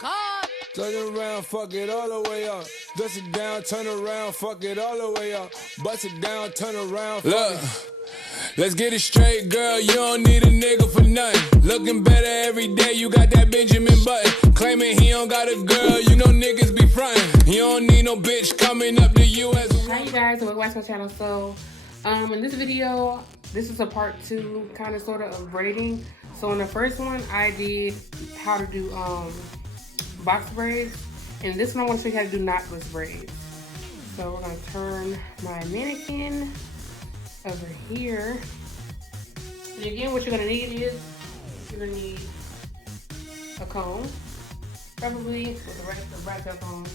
Turn around, fuck it all the way up. Dust it down, turn around, fuck it all the way up. Bust it down, turn around, look. Let's get it straight, girl. You don't need a nigga for nothing. Looking better every day. You got that Benjamin Button. Claiming he don't got a girl. You know niggas be frontin'. You don't need no bitch coming up to you as a. Hi you guys, welcome back to my channel. So, in this video, this is a part 2, kind of sort of braiding. So in the first one, I did how to do box braids, and this one I want to show you how to do knotless braids. So we're gonna turn my mannequin over here. And again, what you're gonna need is you're gonna need a comb, probably with a rat comb,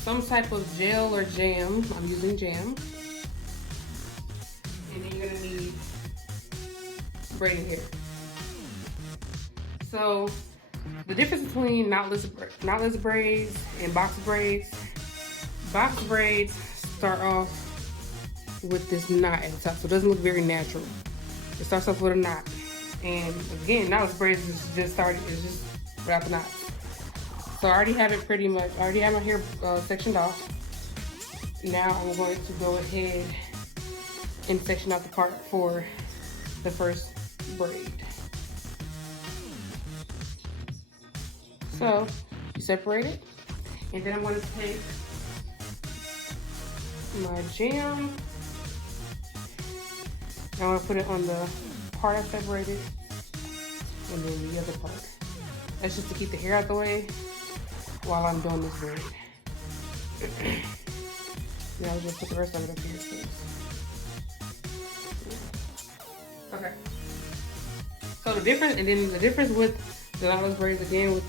some type of gel or jam. I'm using jam. And then you're gonna need braiding hair. So the difference between knotless braids and box braids start off with this knot at the top, so it doesn't look very natural. It starts off with a knot, and again, knotless braids is just without the knot. So I already have it pretty much. I already have my hair sectioned off. Now I'm going to go ahead and section out the part for the first braid. So you separate it, and then I'm going to take my jam. I'm going to put it on the part I separated, and then the other part. That's just to keep the hair out the way while I'm doing this braid. Now I'll just put the rest of it up here first. Okay. So the difference with the knotless braids, again, with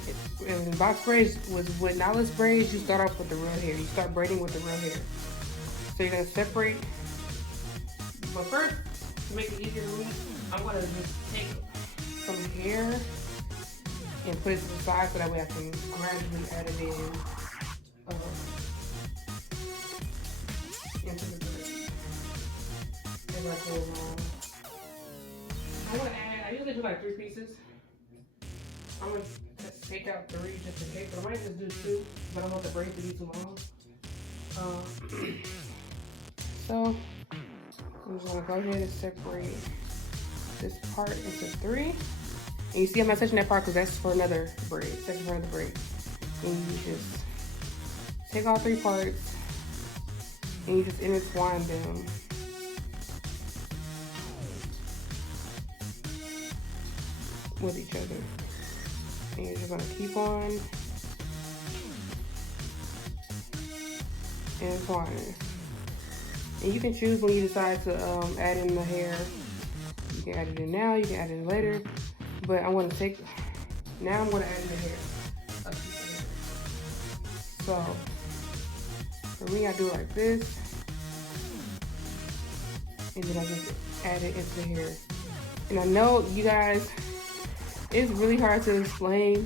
box braids, was with knotless braids, you start off with the real hair. You start braiding with the real hair. So you're gonna separate. But first, to make it easier for me, I'm gonna just take some hair and put it to the side so that way I can gradually add it in into the braid. As I go along. I usually do like 3 pieces. I'm gonna just take out 3 just in case, but I might just do 2, but I don't want the braid to be too long. So I'm just gonna go ahead and separate this part into 3. And you see I'm not touching that part because that's for another braid, section for another braid. And you just take all 3 parts and you just intertwine them. With each other. And you're just gonna keep on intertwining. And you can choose when you decide to add in the hair. You can add it in now, you can add it in later. But I'm gonna add in the hair. So for me, I do it like this. And then I just add it into the hair. And I know you guys, it's really hard to explain.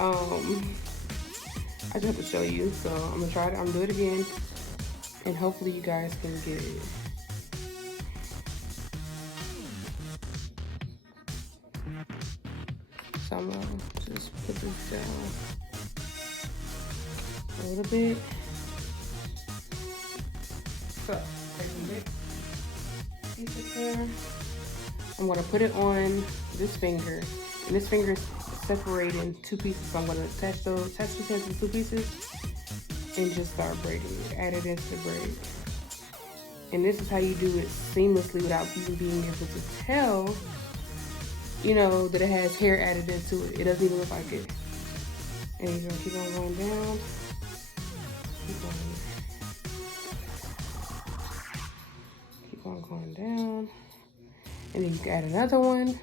I just have to show you, so I'm gonna try it. I'm gonna do it again, and hopefully you guys can get it. So I'm gonna just put this down a little bit. So take the next piece of hair. I'm gonna put it on this finger, and this finger is separated in 2 pieces. So I'm gonna attach those hairs to 2 pieces and just start braiding it. Add it into the braid. And this is how you do it seamlessly without even being able to tell, you know, that it has hair added into it. It doesn't even look like it. And you're gonna keep on going down. Keep on going down. And then you can add another one.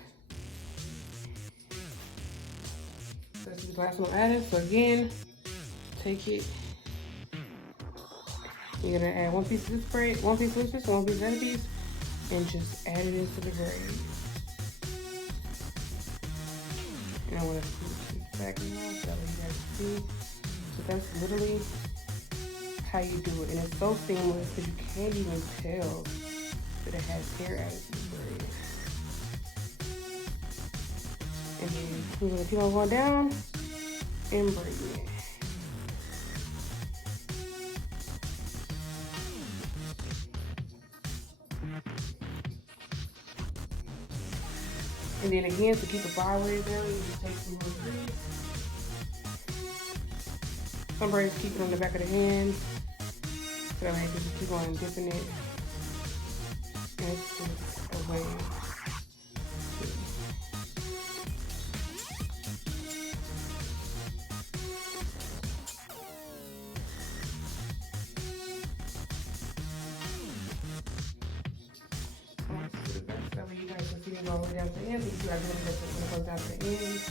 So this is the last one added. So again, take it. You're gonna add 1 piece of this braid, 1 piece of this, 1 piece of that piece, and just add it into the braid. And I want to put this back now so that way you guys can see. So that's literally how you do it. And it's so seamless because you can't even tell that it has hair added to the braid. And then we're gonna keep on going down. and braiding it. And then again, to keep the flyaways down, you just take some more grease. Some braids keep it on the back of the hand, so that way you just keep on dipping it. And it's just a way. That way you guys can see it all the way down to the end. So you guys really get when it goes down to the end.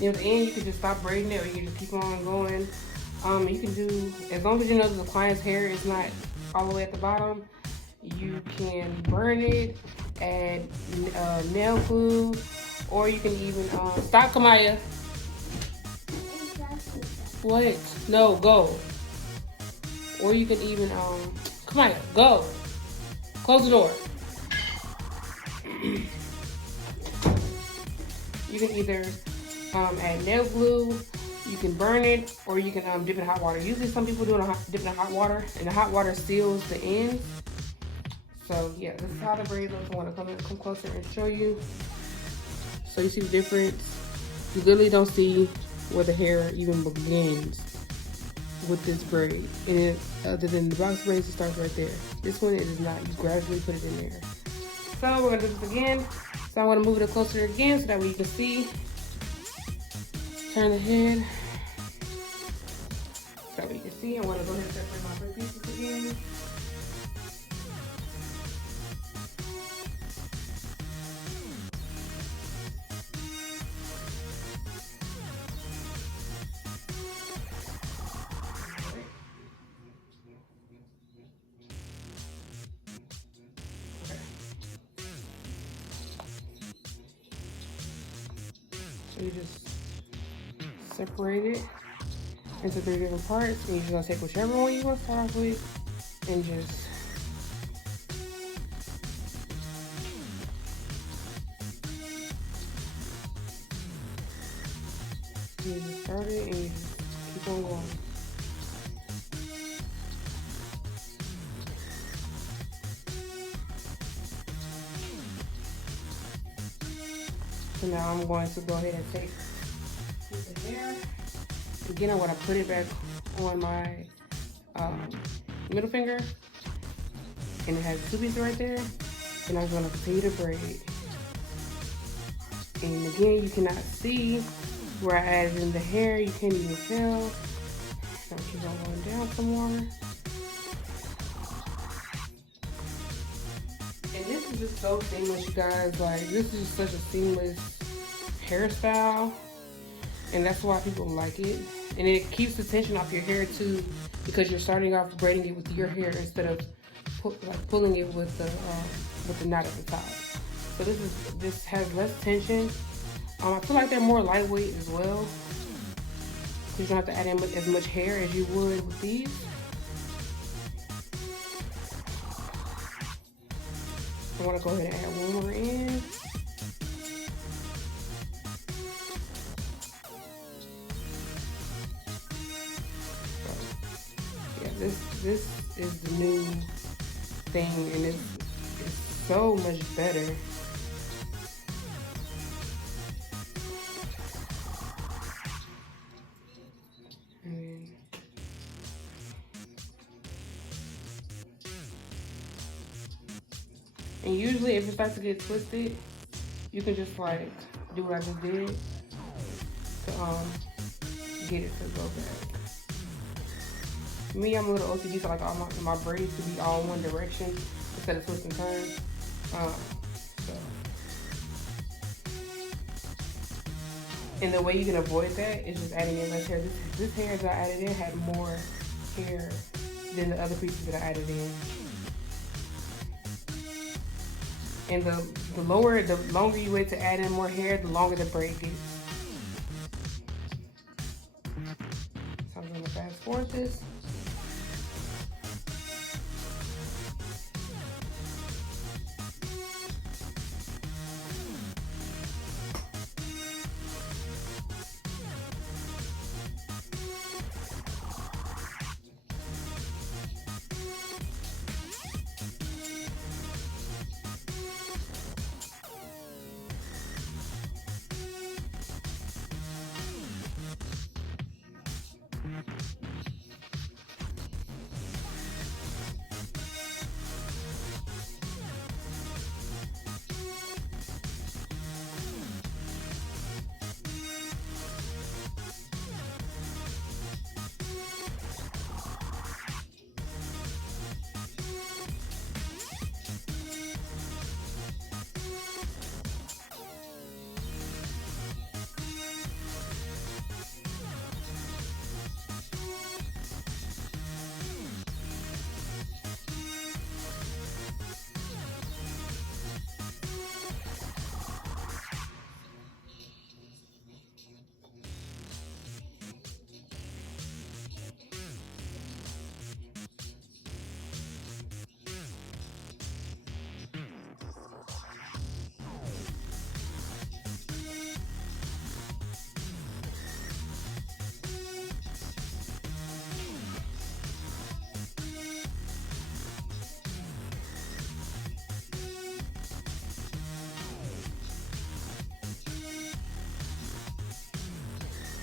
Near the end, you can just stop braiding it, or you can just keep on going. You can do, as long as you know that the client's hair is not all the way at the bottom, you can burn it, add nail glue, or you can even, stop, Kamaya. What? No, go. Or you can even, Kamaya, go. Close the door. You can either add nail glue, you can burn it, or you can dip it in hot water. Usually some people do it dip it in hot water, and the hot water seals the ends. So yeah, this is how the braid looks. I want to come closer and show you. So you see the difference. You literally don't see where the hair even begins with this braid. And other than the box braids, it starts right there. This one, it is not. You gradually put it in there. So we're gonna do this again. So I want to move it closer again so that way you can see. Turn the head. So you can see, I want to go ahead and separate my braid pieces again. So you just separate it into 3 different parts, and you're just gonna take whichever one you want to start off with and just start it and you just keep on going. So now I'm going to go ahead and take the hair. Again, I want to put it back on my middle finger, and it has 2 pieces right there, and I'm going to continue to braid. And again, you cannot see where I added in the hair. You can't even tell. So keep on going down some more. And this is just so seamless, you guys. Like, this is such a seamless hairstyle, and that's why people like it. And it keeps the tension off your hair too, because you're starting off braiding it with your hair instead of pulling it with the knot at the top. So this has less tension. I feel like they're more lightweight as well, because you don't have to add in as much hair as you would with these. I want to go ahead and add one more in. This is the new thing, and it's so much better. And usually if it starts to get twisted, you can just like do what I just did to get it to go back. Me, I'm a little OCD, so like all my braids to be all one direction instead of twist and turn. So. And the way you can avoid that is just adding in less hair. This hair that I added in had more hair than the other pieces that I added in. And the longer you wait to add in more hair, the longer the braid gets. So I'm gonna fast forward this.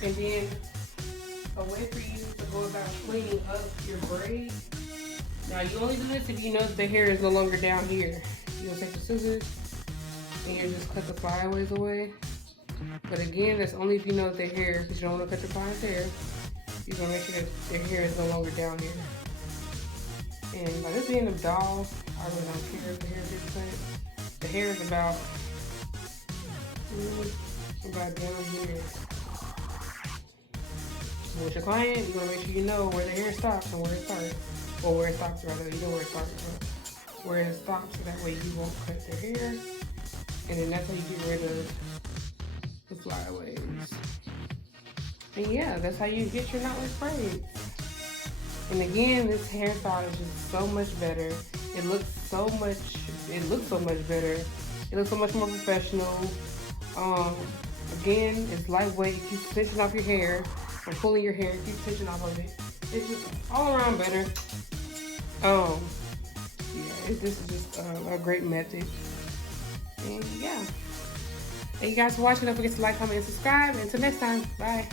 And then a way for you to go about cleaning up your braid. Now you only do this if you notice the hair is no longer down here. You'll take the scissors and you just cut the flyaways away. But again, that's only if you know the hair, because you don't want to cut your client's hair. You're gonna make sure that their hair is no longer down here. And by this being a doll, I really don't care if the hair gets cut. The hair is about down here. With your client, you want to make sure you know where the hair stops and where it starts. Or where it stops, rather. You know where it starts, but where it stops, so that way you won't cut their hair. And then that's how you get rid of the flyaways. And yeah, that's how you get your knotless braids. And again, this hairstyle is just so much better. It looks so much better. It looks so much more professional. Again, it's lightweight. It keeps tension off your hair. Or pulling your hair, keep tension off of it. It's just all around better. Yeah, this is just a great method. And yeah, thank you guys for watching. Don't forget to like, comment, and subscribe. Until next time, bye.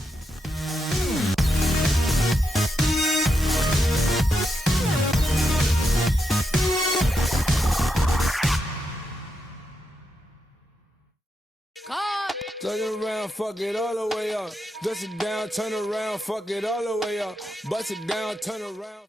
Turn it around, fuck it all the way up. Dust it down, turn around, fuck it all the way up. Bust it down, turn around.